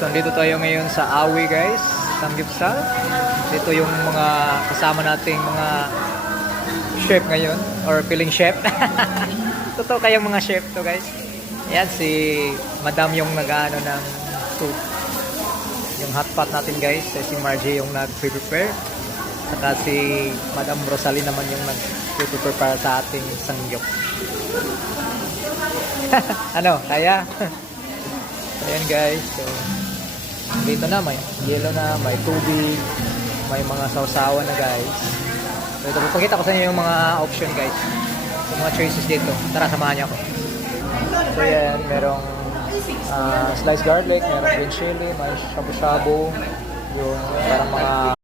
nandito tayo ngayon sa Awi guys, Samgyupsal. Dito yung mga kasama nating mga chef ngayon, or piling chef. Totoo kayong mga chef to guys. Yan si Madam yung nag-ano ng soup. Yung hot pot natin guys, si Margie yung nag-prepare. Saka si Madam Rosalie naman yung nag-prepare para sa ating sangyup. Ano, kaya? Ayan guys, so dito na may yelo na, may tubig, may mga sausawan na guys. So ito, pagkita ko sa inyo yung mga option guys, yung mga choices dito. Tara, samahan niyo ako. So yan, merong sliced garlic, merong green chili, may shabu-shabu, yung parang mga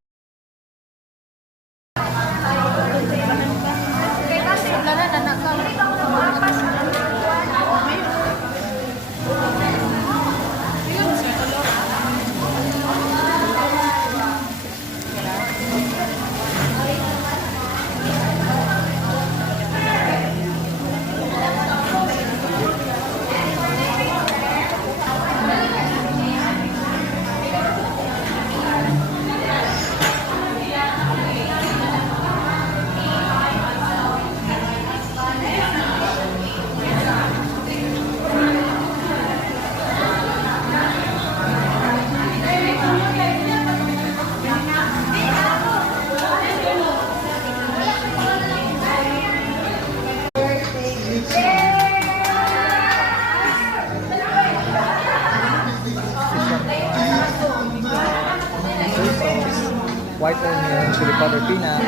white onion, chili powder peanut,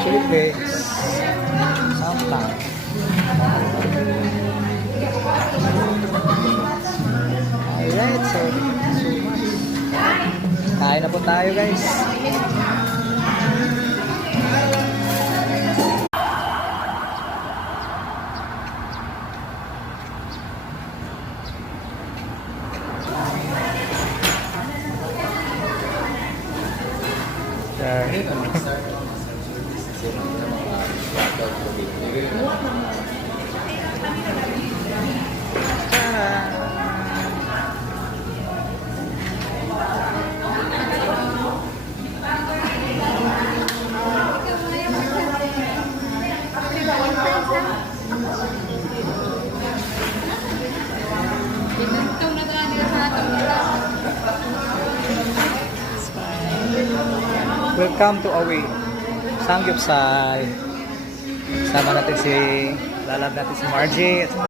chili flakes, sunflower. Alright, so kain na po tayo guys. Welcome to Awi, Samgyupsal. Sama natin lalab natin si Margie.